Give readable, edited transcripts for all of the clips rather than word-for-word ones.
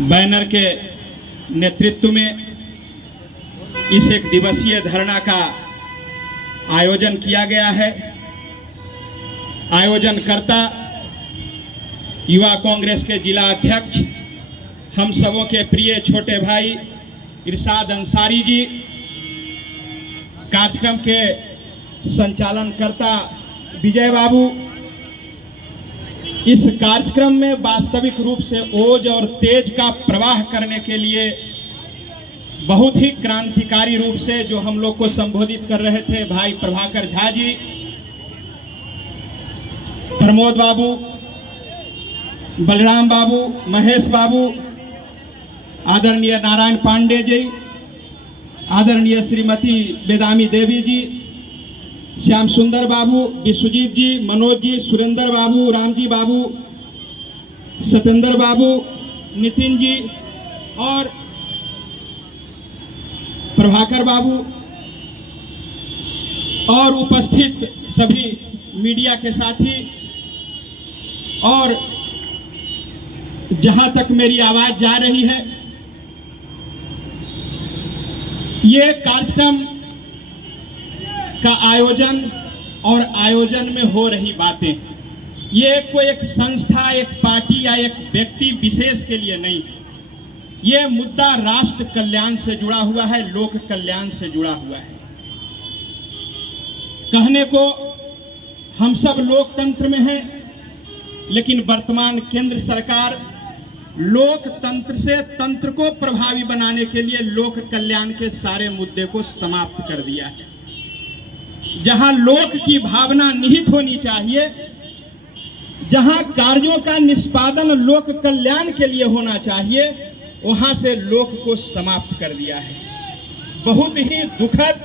Banner के नेतृत्व में इस एक दिवसीय धरना का आयोजन किया गया है। आयोजनकर्ता युवा कांग्रेस के जिला अध्यक्ष हम सबों के प्रिय छोटे भाई इरशाद अंसारी जी, कार्यक्रम के संचालनकर्ता विजय बाबू, इस कार्यक्रम में वास्तविक रूप से ओज और तेज का प्रवाह करने के लिए बहुत ही क्रांतिकारी रूप से जो हम लोग को संबोधित कर रहे थे भाई प्रभाकर झा जी, प्रमोद बाबू, बलराम बाबू, महेश बाबू, आदरणीय नारायण पांडे जी, आदरणीय श्रीमती बेदामी देवी जी, श्याम सुंदर बाबू, विश्वजीत जी, मनोज जी, सुरेंद्र बाबू, रामजी बाबू, सत्येंद्र बाबू, नितिन जी और प्रभाकर बाबू और उपस्थित सभी मीडिया के साथी, और जहां तक मेरी आवाज जा रही है, ये कार्यक्रम का आयोजन और आयोजन में हो रही बातें, ये कोई एक संस्था, एक पार्टी या एक व्यक्ति विशेष के लिए नहीं है। ये मुद्दा राष्ट्र कल्याण से जुड़ा हुआ है, लोक कल्याण से जुड़ा हुआ है। कहने को हम सब लोकतंत्र में हैं, लेकिन वर्तमान केंद्र सरकार लोकतंत्र से तंत्र को प्रभावी बनाने के लिए लोक कल्याण के सारे मुद्दे को समाप्त कर दिया है। जहां लोक की भावना निहित होनी चाहिए, जहां कार्यों का निष्पादन लोक कल्याण के लिए होना चाहिए, वहां से लोक को समाप्त कर दिया है। बहुत ही दुखद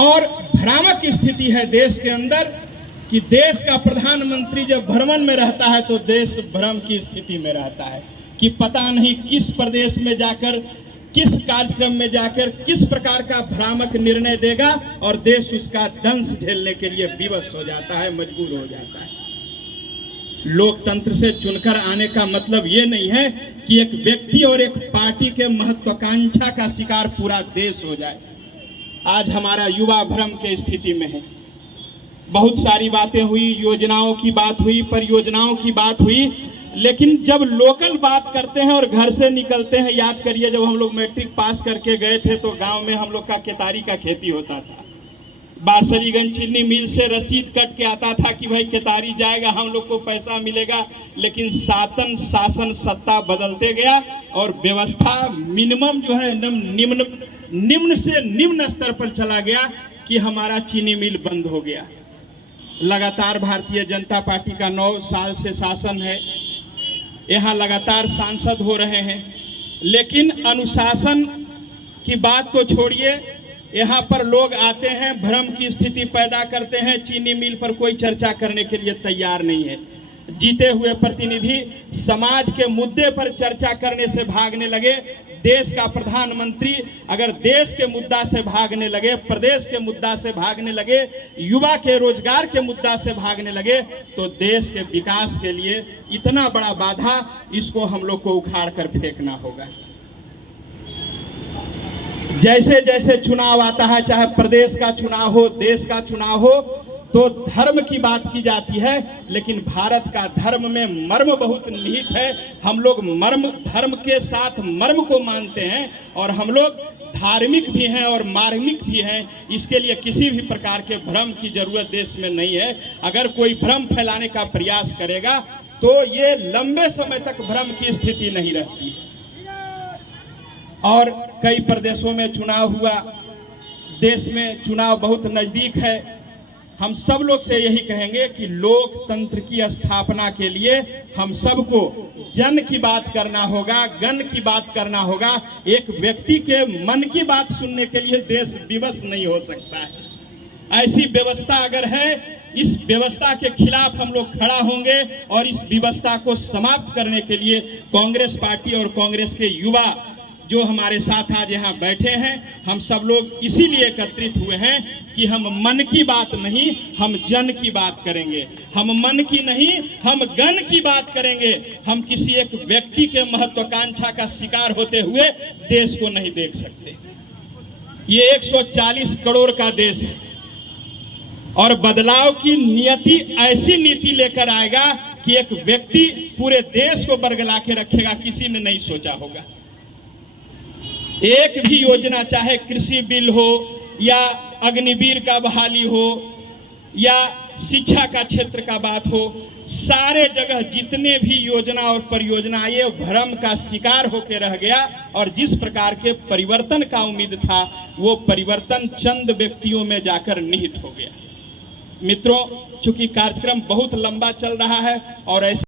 और भ्रामक स्थिति है देश के अंदर कि देश का प्रधानमंत्री जब भ्रमण में रहता है तो देश भ्रम की स्थिति में रहता है कि पता नहीं किस प्रदेश में जाकर, किस कार्यक्रम में जाकर किस प्रकार का भ्रामक निर्णय देगा और देश उसका दंश झेलने के लिए विवश हो जाता है, मजबूर हो जाता है। लोकतंत्र से चुनकर आने का मतलब ये नहीं है कि एक व्यक्ति और एक पार्टी के महत्वाकांक्षा का शिकार पूरा देश हो जाए। आज हमारा युवा भ्रम के स्थिति में है। बहुत सारी बातें हुई, योजनाओं की बात हुई, परियोजनाओं की बात हुई, लेकिन जब लोकल बात करते हैं और घर से निकलते हैं, याद करिए जब हम लोग मैट्रिक पास करके गए थे तो गांव में हम लोग का केतारी का खेती होता था। बारसलीगंज चीनी मिल से रसीद कट के आता था कि भाई केतारी जाएगा, हम लोग को पैसा मिलेगा, लेकिन शासन सत्ता बदलते गया और व्यवस्था मिनिमम जो है निम्न से निम्न स्तर पर चला गया कि हमारा चीनी मिल बंद हो गया। लगातार भारतीय जनता पार्टी का 9 साल से शासन है, यहाँ लगातार सांसद हो रहे हैं, लेकिन अनुशासन की बात तो छोड़िए, यहाँ पर लोग आते हैं, भ्रम की स्थिति पैदा करते हैं, चीनी मिल पर कोई चर्चा करने के लिए तैयार नहीं है। जीते हुए प्रतिनिधि समाज के मुद्दे पर चर्चा करने से भागने लगे। देश का प्रधानमंत्री अगर देश के मुद्दा से भागने लगे, प्रदेश के मुद्दा से भागने लगे, युवा के रोजगार के मुद्दा से भागने लगे, तो देश के विकास के लिए इतना बड़ा बाधा, इसको हम लोग को उखाड़ कर फेंकना होगा। जैसे जैसे चुनाव आता है, चाहे प्रदेश का चुनाव हो, देश का चुनाव हो, तो धर्म की बात की जाती है, लेकिन भारत का धर्म में मर्म बहुत निहित है। हम लोग मर्म, धर्म के साथ मर्म को मानते हैं और हम लोग धार्मिक भी हैं और मार्मिक भी हैं। इसके लिए किसी भी प्रकार के भ्रम की जरूरत देश में नहीं है। अगर कोई भ्रम फैलाने का प्रयास करेगा तो ये लंबे समय तक भ्रम की स्थिति नहीं रहती है। और कई प्रदेशों में चुनाव हुआ, देश में चुनाव बहुत नजदीक है। हम सब लोग से यही कहेंगे कि लोकतंत्र की स्थापना के लिए हम सबको जन की बात करना होगा, गण की बात करना होगा। एक व्यक्ति के मन की बात सुनने के लिए देश विवश नहीं हो सकता है। ऐसी व्यवस्था अगर है, इस व्यवस्था के खिलाफ हम लोग खड़ा होंगे और इस व्यवस्था को समाप्त करने के लिए कांग्रेस पार्टी और कांग्रेस के युवा जो हमारे साथ आज यहाँ बैठे हैं, हम सब लोग इसीलिए एकत्रित हुए हैं कि हम मन की बात नहीं, हम जन की बात करेंगे। हम मन की नहीं, हम गण की बात करेंगे। हम किसी एक व्यक्ति के महत्वाकांक्षा का शिकार होते हुए देश को नहीं देख सकते। ये 140 करोड़ का देश है और बदलाव की नियति ऐसी नीति लेकर आएगा कि एक व्यक्ति पूरे देश को बरगला के रखेगा, किसी ने नहीं सोचा होगा। एक भी योजना, चाहे कृषि बिल हो या अग्निवीर का बहाली हो या शिक्षा का क्षेत्र का बात हो, सारे जगह जितने भी योजना और परियोजना ये भ्रम का शिकार होकर रह गया और जिस प्रकार के परिवर्तन का उम्मीद था वो परिवर्तन चंद व्यक्तियों में जाकर निहित हो गया। मित्रों, चूंकि कार्यक्रम बहुत लंबा चल रहा है और ऐसे